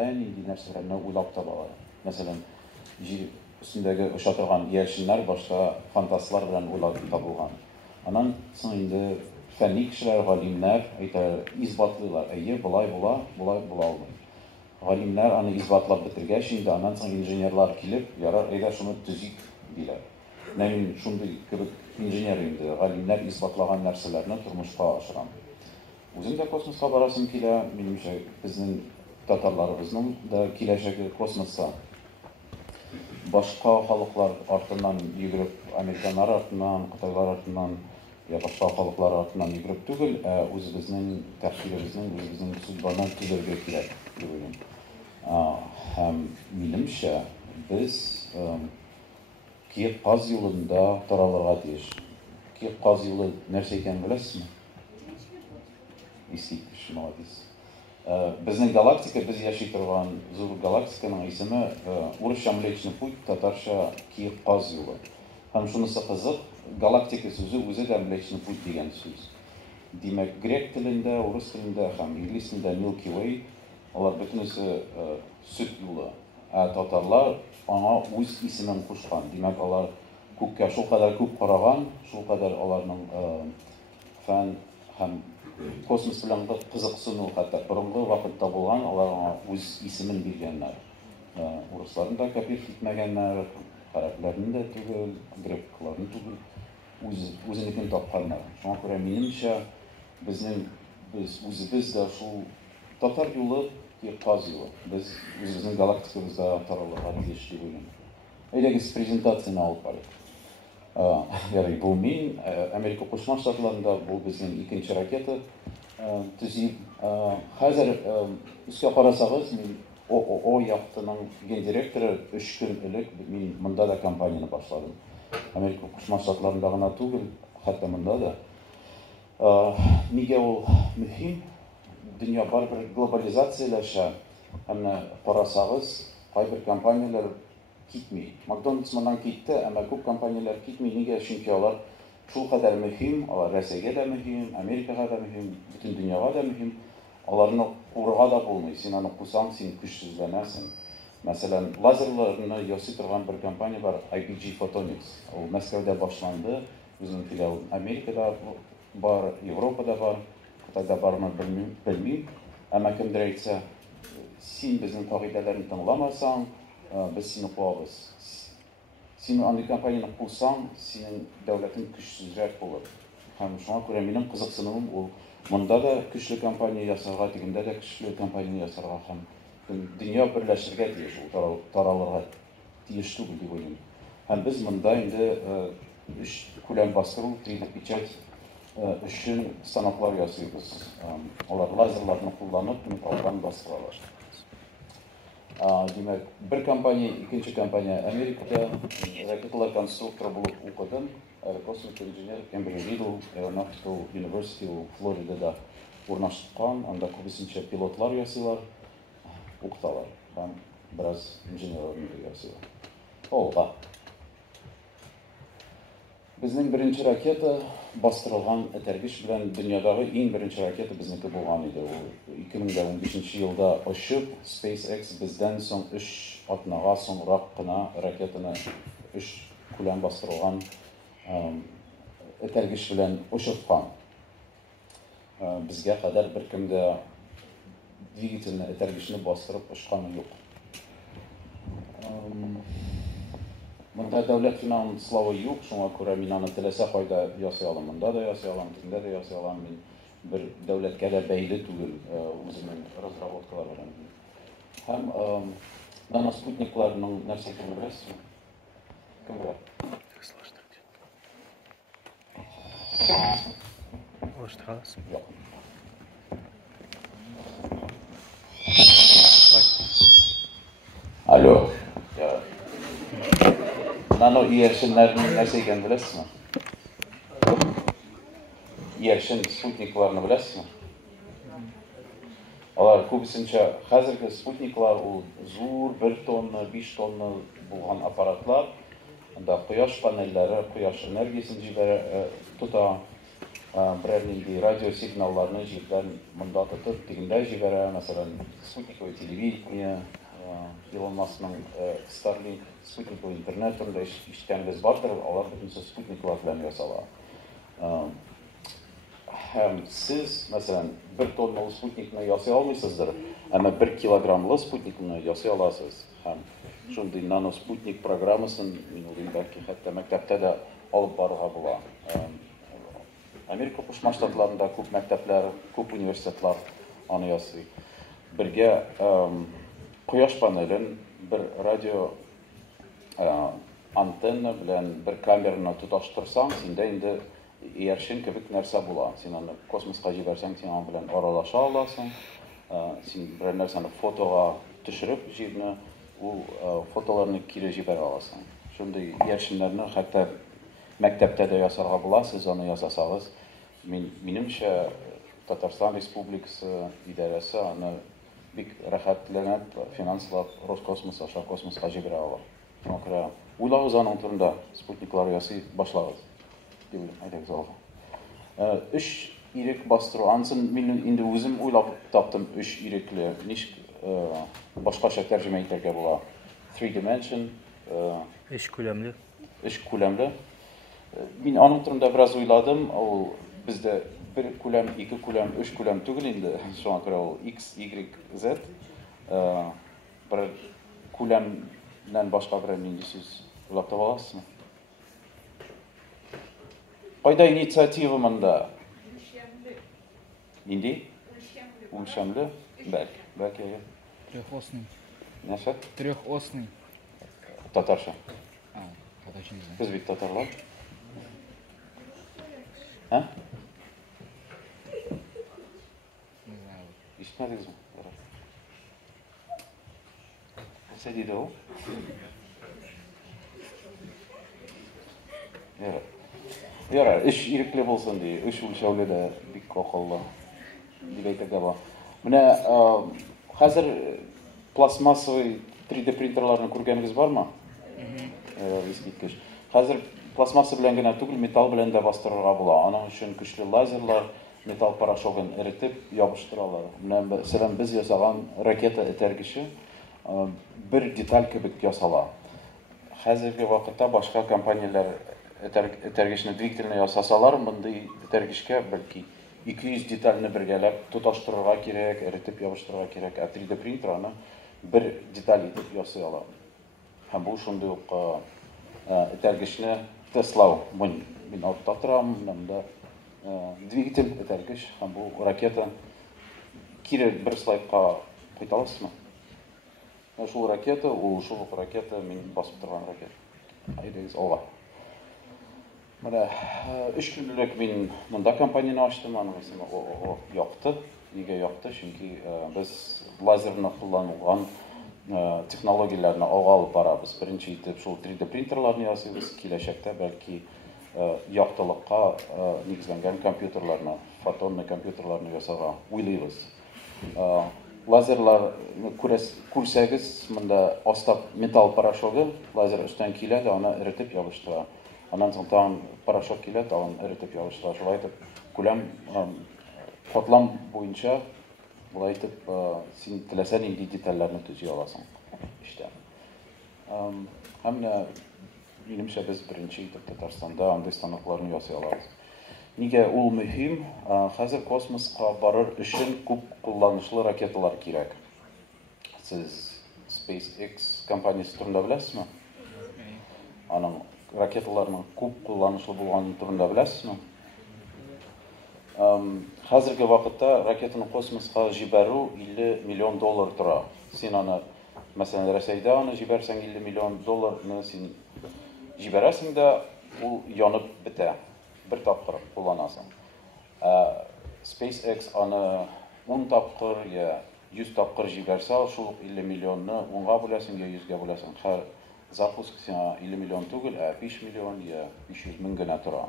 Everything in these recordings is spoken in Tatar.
әллә нинди нәрсәләрне уйлап табалар. Мәсәлән, җир өстендәге оча торган яшеннәр башта фантастлар белән уйлап табылган. Аннан соң инде фәнни кешеләр, галимнәр избатлыйлар. Әйе, болай була алмый. Галимнәр аны избатлап бетергәч инде, аннан соң инженерлар килеп, ярар, әйдә шуны төзик диләр. Мен шундый кебек инженер инде, галимнәр избатлаган нәрсәләрне тормышка ашырам. Үзем дә космоска барасым килә, минемчә, безнең татарларыбызның да киләчәге космоста. Башка халыклар артыннан йөгереп, американнар артыннан, кытайлар артыннан, я башка халыклар артыннан йөгереп түгел, үзебезнең тәфсиребезнең, үзебезнең сүзбаннан төзергә кирәк дип уйлыйм. Һәм минемчә, без Киев Каз юлында таралырга тиеш. Киев Каз юлы нәрсә икәнен беләсезме? Искиткеч, молодец. Безнең галактика, без яши торган зур галактиканың исеме урысча Млечный путь, татарча Киев Каз юлы. Һәм шунысы кызык, галактика сүзе үзе дә Млечный путь дигән сүз. Димәк, грек телендә, урыс телендә һәм инглиз телендә Milky Way, алар бөтенесе сөт юлы. Татарлар аңа үз исемен кушкан. Димәк, алар күккә шулкадәр күп караган, шулкадәр аларның фән һәм космос белән кызыксыну, хәтта борынгы вакытта булган, алар аңа үз исемен биргәннәр. Урысларны да копировать итмәгәннәр, гарәпләрне дә түгел, грекларны түгел, үзенекен тапканнар. Шуңа күрә минемчә, без үзебез дә шул татар юлы, Каз юлы. Без үзебезнең галактикабызда таралырга тиеш дип уйлыйм. Әйдәгез презентацияны алып барыйк. Ярый, бу мин Америка Кушма Штатларында бу безнең икенче ракета төзим. Хәзер үскә карасагыз, мин ООО яктының гендиректоры 3 көн элек мин монда да компанияны башладым. Америка Кушма Штатларында гына түгел, хәтта монда да. Нигә ул мөһим? Дөнья барыбер глобализацияләшә, һәм карасагыз, кайбер компанияләр китми. Макдональдс моннан китте, әмма күп компанияләр китми. Нигә? Чөнки алар шулкадәр мөһим, алар Россиягә дә мөһим, Америкага да мөһим, бөтен дөньяга да мөһим. Аларны курга да булмый. Син аны кусаң, син көчсезләнәсең. Мәсәлән, лазерларны ясый торган бер компания бар, IPG Photonics. Ул Мәскәүдә башланды, үзенең филиалы Америкада бар, Европада бар. Кытайда бармы белмим, әмма кемдер әйтсә, син безнең кагыйдәләрне тыңламасаң, без сине куабыз. Син андый компанияны кусаң, синең дәүләтең көчсезрәк булыр. Һәм шуңа күрә минем кызыксынуым ул монда да көчле компания ясарга, тигендә дә көчле компания ясарга һәм дөнья берләшергә тиеш, ул таралырга тиеш түгел дип уйлыйм. Һәм без монда инде күләм бастыру, 3D печать өчен станоклар ясыйбыз. Алар лазерларны кулланып, металлдан бастыралар. Димәк, бер компания, икенче компания Америкада ракеталар конструкторы булып укыдым. Аэрокосмик инженер Embry-Riddle Aeronautical University Флоридада урнашкан. Анда күбесенчә пилотлар ясыйлар, укыталар. Һәм бераз инженерларны ясыйлар. Олга. Безнең беренче ракета бастырылган этәргеч белән дөньядагы иң беренче ракета безнеке булган иде. Ул 2015 елда очып, SpaceX бездән соң 3 атнага соңрак кына ракетаны 3 күләм бастырылган этәргеч белән очырткан. Безгә кадәр беркем дә двигательне этәргечне бастырып очканы юк. Монда дәүләт финанславы юк, шуңа күрә мин аны теләсә кайда ясый алам. Монда да ясый алам, тегендә дә ясый алам. Мин бер дәүләткә дә бәйле түгел үзенең разработкалар белән. Һәм наноступникларның нәрсә икәнен беләсезме? Кем белә? Юк. Алло. Nano iyarshinlarning нәрсә икәнен беләсезме? Ияршин спутникларны беләсезме? Алар күбесенчә хәзерге спутниклар ул зур 1 тонна, 5 тонна булган аппаратлар. Анда кояш панельләре, кояш энергиясен җибәрә, тота. Берәр нинди радио сигналларны җирдән монда тотып, тегендә җибәрә, мәсәлән, спутниковое телевидение, Илон Маскның Starlink, спутниковый интернет турында ишеткәнебез бардыр, алар бөтенсе спутниклар белән ясала. Һәм сез, мәсәлән, 1 тонналы спутникны ясый алмыйсыздыр, әмма 1 килограммлы спутникны ясый аласыз. Һәм шундый наноспутник программасын мин уйлыйм, бәлки хәтта мәктәптә дә алып барырга була. Америка Кушма Штатларында күп мәктәпләр, күп университетлар аны ясый. Бергә кояш панелен бер радио антенна белән бер камераны тоташтырсаң, синдә инде ияршин кебек нәрсә була. Син аны космоска җибәрсәң, син аны белән аралаша аласың. Син бер нәрсәне фотога төшереп җирне, ул фотоларны кире җибәрә аласың. Шундый ияршиннәрне хәтта мәктәптә дә ясарга була, сез аны ясасагыз. Минемчә, Татарстан Республикасы идарәсе аны бик рәхәтләнеп, финанслап Роскосмос аша космоска җибәрә ала. Шуңа күрә уйлагыз аның турында, спутниклар ясый башлагыз. Дип әйтәбез алга. 3 ирек бастыру, ансын мин инде үзем уйлап таптым 3 ирекле. Ничек башкача тәрҗемә итәргә була? 3 dimension, 3 күләмле. 3 күләмле. Мин аның турында бераз уйладым. Ул бездә 1 күләм, 2 күләм, 3 күләм түгел инде. Шуңа күрә ул X, Y, Z. Бер күләмнән башка бер нинди сүз уйлап таба аласызмы? Кайда инициатива монда? Нинди? Үлчәмле. Бәлки. Трехосный. Нәрсә? Трехосный. Татарча. Татарча не знаю. Без бит татарлар. Не знаю. Ишетмәдегезме? Нәрсә диде ул? Ярар, 3 ирекле булсын ди. 3 үлчәүле дә бик акыллы. Дип әйтергә була. Менә хәзер пластмассовый 3D принтерларны күргәнегез бармы? Искиткеч. Хәзер пластмасса белән генә түгел, металл белән дә бастырырга була. Аның өчен көчле лазерлар металл порошогын эретеп ябыштыралар. Менә мәсәлән без ясаган ракета этәргече бер деталь кебек ясала. Хәзерге вакытта башка компанияләр этәргечне двигательне ясасалар, мондый этәргечкә бәлки 200 детальне бергәләп тоташтырырга кирәк, эретеп ябыштырырга кирәк. 3D принтер аны бер деталь итеп ясый ала. Һәм бу шундый ук этәргечне теслау. Мин артта торам, монда двигатель этәргеч һәм бу ракета кире бер слайдка кайталасызмы? Шул ракета, ул шул ракета мин басып торган ракета. Әйдәгез алга. Менә 3 көнлек мин монда компанияне ачтым, аның исеме якты. Нигә якты? Чөнки без лазерны кулланган технологияләрне алып барабыз. Беренче итеп шул 3D принтерларны ясыйбыз, киләчәктә бәлки яктылыкка нигезләнгән компьютерларны, фотонны компьютерларны ясарга уйлыйбыз. Лазерларны күрсәгез, монда астап металл порошогы, лазер өстән килә дә аны эретеп ябыштыра. Аннан соң тагын порошок килә, тагын эретеп ябыштыра. Шулай итеп, күләм катлам буенча булай итеп син теләсә нинди детальләрне төзи аласың. İşte. Һәм минемчә без беренче итеп Татарстанда андый станокларны ясый алабыз. Нигә ул мөһим? Хәзер космоска барыр өчен күп кулланышлы ракеталар кирәк. Сез SpaceX компаниясе турында беләсезме? Аның ракеталарның күп кулланышлы булганын турында беләсезме? Хәзерге вакытта ракетаны космоска җибәрү $50 миллион тора. Син аны, мәсәлән, Рәсәйдә аны җибәрсәң $50 миллион син җибәрәсең дә ул янып бетә. Бер тапкыр кулланасың. SpaceX аны 10 тапкыр я 100 тапкыр җибәрсә, шул $50 миллионны 10га бүләсең я 100га бүләсең. Һәр запуск сиңа $50 миллион түгел, 5 миллион я 500 мең генә тора.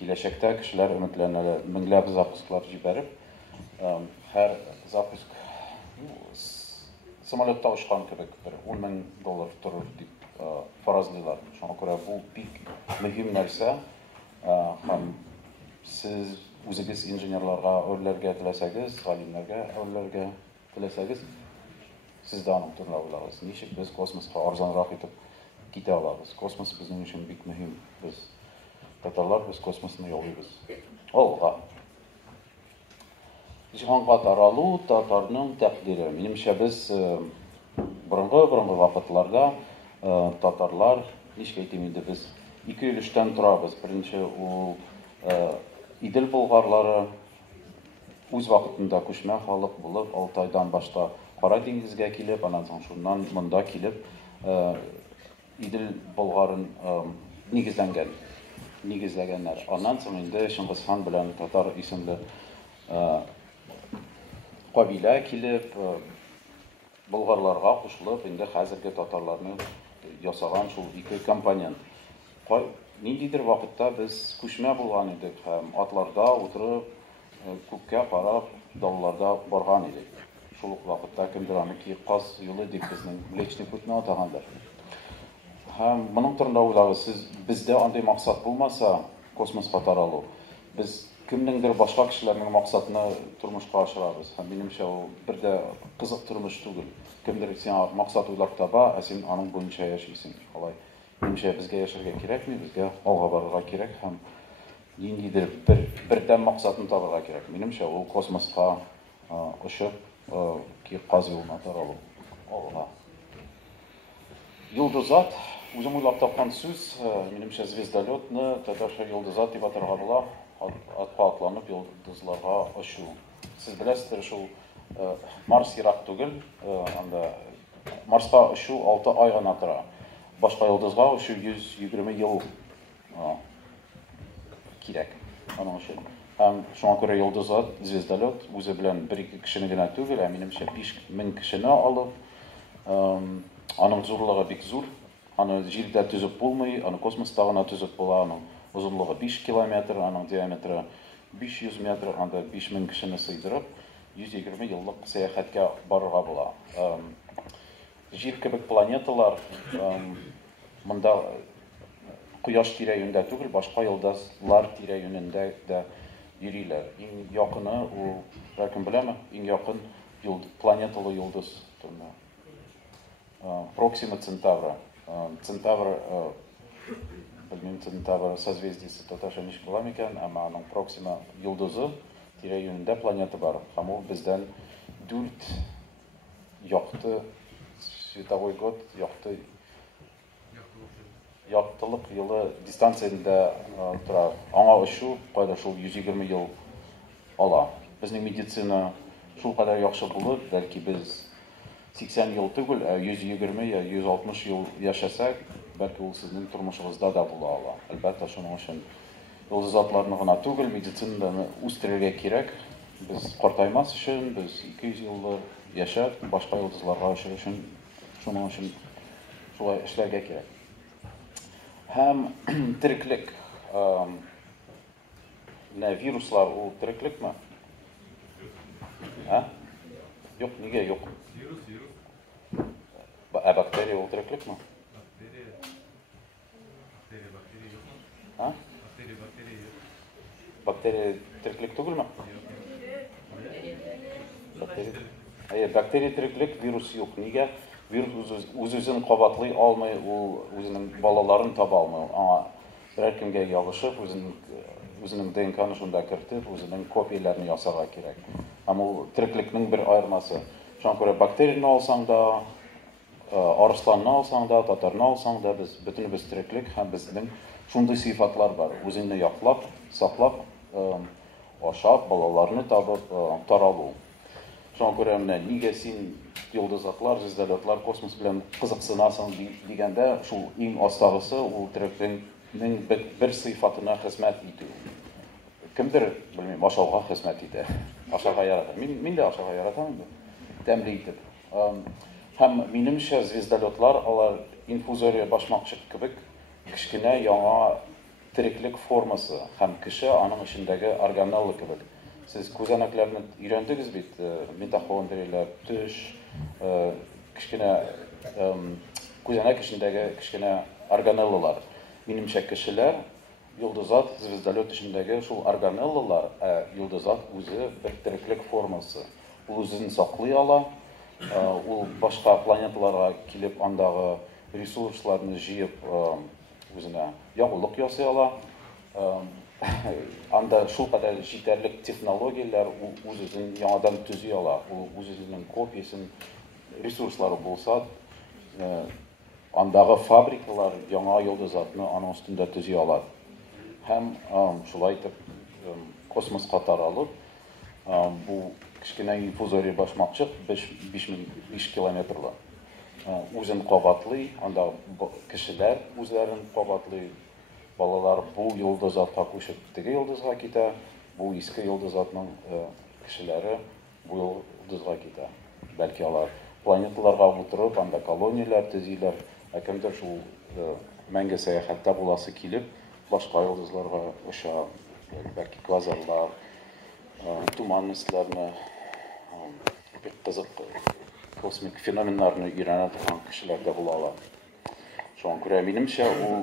Киләчәктә кешеләр өметләнәләр, меңләп запусклар җибәреп, һәр запуск самолетта очкан кебек бер $10 мең торыр дип фаразлыйлар. Шуңа күрә бу бик мөһим нәрсә. Һәм сез үзегез инженерларга әүрләргә теләсәгез, галимнәргә әүрләргә теләсәгез, siz de aның турында уйлагыз. Ничек без космоска арзанрак итеп китә алабыз? Космос безнең өчен бик мөһим. Без татарлар без космосны яулыйбыз. Алга. Җиһанга таралу татарның тәкъдире. Минемчә без борынгы вакытларда татарлар, ничек әйтим инде, без ике өлештән торабыз. Беренче ул Идел болгарлары үз вакытында күчмә халык булып, Алтайдан башта Кара диңгезгә килеп, аннан соң шуннан монда килеп, Идел болгарын нигезләгәннәр. Аннан соң инде Чыңгыз хан белән татар исемле кабилә килеп, болгарларга кушылып, инде хәзерге татарларны ясаган шул ике компонент. Ниндидер вакытта без күчмә булган идек һәм атларда утырып, күккә карап, далларда барган идек. Шул вакытта кемдер аны Киев-Каз юлы дип безнең Млечный путьны атагандар. Һәм моның турында уйлагыз, сез бездә андый максат булмаса, космоска таралу, без кемнеңдер башка кешеләрнең максатны тормышка ашырабыз. Һәм минемчә ул бер дә кызык тормыш түгел. Кемдер сиңа максат уйлап таба, ә син аның буенча яшисең. Алай. Минемчә безгә яшәргә кирәкми, безгә алга барырга кирәк һәм ниндидер бердәм максатны табарга кирәк. Минемчә ул космоска очып, Киев-Каз юлына таралу. Алга. Йолдызат, үзем уйлап тапкан сүз, минемчә звездолетны татарча йолдызат дип атарга була. Атка атланып йолдызларга очу. Сез беләсездер, шул Марс ерак түгел, анда Марска очу 6 ай гына тора. Башка йолдызга очу 120 ел кирәк аның өчен. Һәм шуңа күрә йолдызат, звездолет үзе белән 1-2 кешене генә түгел, минемчә 5000 кешене алып, аның зурлыгы бик зур. Аны җирдә төзеп булмый, аны космоста гына төзеп була. Аның озынлыгы 5 километр, аның диаметры 500 метр, анда 5000 кешене сыйдырып, 120 еллык сәяхәткә барырга була. Җир кебек планеталар монда Кояш тирә-юнендә түгел, башка йолдызлар тирә-юнендә дә йөриләр. Иң якыны ул, кем беләме, иң якын планеталы йолдыз турында. Проксима Центавра. Центавр, белмим, Центавр созвездиесе татарча ничек була микән, әмма аның Проксима йолдызы тирә-юнендә планета бар. Һәм ул бездән 4 якты световой год, яктылык елы дистанциясында тора. Аңа очу кайда шул 120 ел ала. Безнең медицина шул кадәр яхшы булып, бәлки без 80 ел түгел, 120 я 160 ел яшәсәк, бәлки ул сезнең тормышыгызда да була ала. Әлбәттә, шуның өчен йолдызатларны гына түгел, медицинаны үстерергә кирәк. Без картаймас өчен, без 200 еллар яшәп, башка йолдызларга очыр өчен, шуның өчен шулай эшләргә кирәк. Һәм тереклек, вируслар ул тереклекме? Юк, нигә юк? Вирус. Бактерия ул тереклекме? Бактерия юкмы? Бактерия тереклек түгелме? Бактерия тереклек, вирус юк. Нигә? Вирус үз-үзен кабатлый алмый, ул үзенең балаларын таба алмый. Аңа берәр кемгә ябышып, үзенең ДНКны шунда кертеп, үзенең копияләрен ясарга кирәк. Һәм ул тереклекнең бер аермасы. Шуңа күрә бактерияны алсаң да, арысланны алсаң да, татарны алсаң да, без бөтенебез тереклек һәм безнең шундый сыйфатлар бар. Үзеңне яклап, саклап, ашап, балаларны табып, таралу. Шуңа күрә менә нигә син йолдызатлар, звездолетлар, космос белән кызыксынасың дигәндә, шул иң астагысы ул тереклекнең бер сыйфатына хезмәт итү. Кемдер, белмим, ашауга хезмәт итә. Ашарга ярата. Мин дә ашарга яратам инде. Тәмле итеп. Һәм минемчә звездолетлар алар инфузория башмакчык кебек кечкенә яңа тереклек формасы һәм кеше аның эчендәге органелла кебек. Сез күзәнәкләрне өйрәндегез бит, митохондриялар, төш, кечкенә күзәнәк эчендәге кечкенә органеллалар. Минемчә кешеләр Йолдызат звездолет ішіндегі шул органеллалар, йолдызат өзі бір тіріклік формасы. Ул өзін саклый ала, ул башка планеталарга килеп андагы ресурсларны җыеп үзенә ягулык ясый ала. Анда шул кадәр җитәрлек технологияләр ул үзен яңадан төзи ала. Ул үзенең копиясын ресурслары булса, андагы фабрикалар яңа йолдызатны аның өстендә төзи ала. Һәм шулай итеп космоска таралып, бу кечкенә инфузорий башмакчык 5 километрлы. Үзен кабатлый, анда кешеләр үзләрен кабатлый. Балалар бу йолдызатка күчеп теге йолдызга китә, бу иске йолдызатның кешеләре бу йолдызга китә. Бәлки алар планеталарга утырып, анда колонияләр төзиләр, кемдер шул мәңге сәяхәттә буласы килеп, башка йолдызларга оча, бәлки квазарлар, туман өсләрне, бик кызык космик феноменнарны өйрәнә торган кешеләр дә булалар. Шуңа күрә минемчә, ул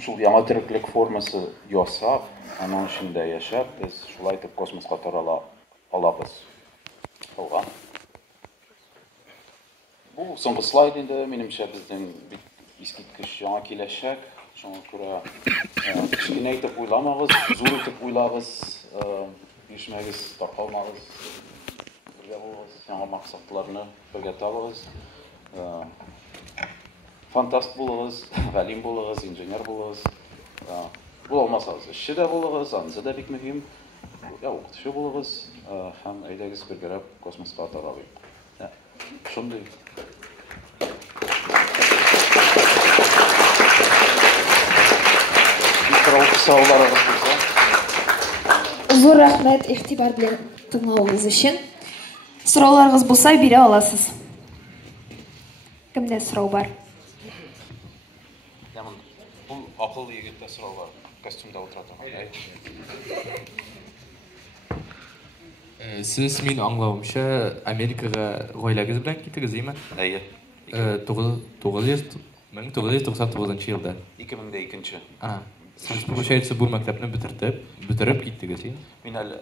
шул яңа тереклек формасы ясап, аның эчендә яшәп, без шулай итеп космоска тарала алабыз. Алган. Бу соңгы слайд инде минемчә безнең бик искиткеч яңа киләчәк. Шуңа күрә кичкенә итеп уйламагыз, зур итеп уйлагыз, бишмәгез, таркалмагыз, бергә булыгыз, яңа максатларны бергә табыгыз. Фантаст булыгыз, галим булыгыз, инженер булыгыз. Бу алмасагыз, эшче дә булыгыз, анысы да бик мөһим. Укытучы булыгыз, һәм әйдәгез бергәрәп космоска таралыйк. Шундый. Зур рәхмәт игътибар белән тыңлавыгыз өчен. Сорауларыгыз булса, бирә аласыз. Кемдә сорау бар? Бу акыл егеттә сораулар. Костюмда утыра торган. Сез мин аңлавымча Америкага гаиләгез белән киттегез, әйме? Әйе. 1999 елда. 2002. Сез, получается, бу мәктәпне бетереп киттегез, Мин әле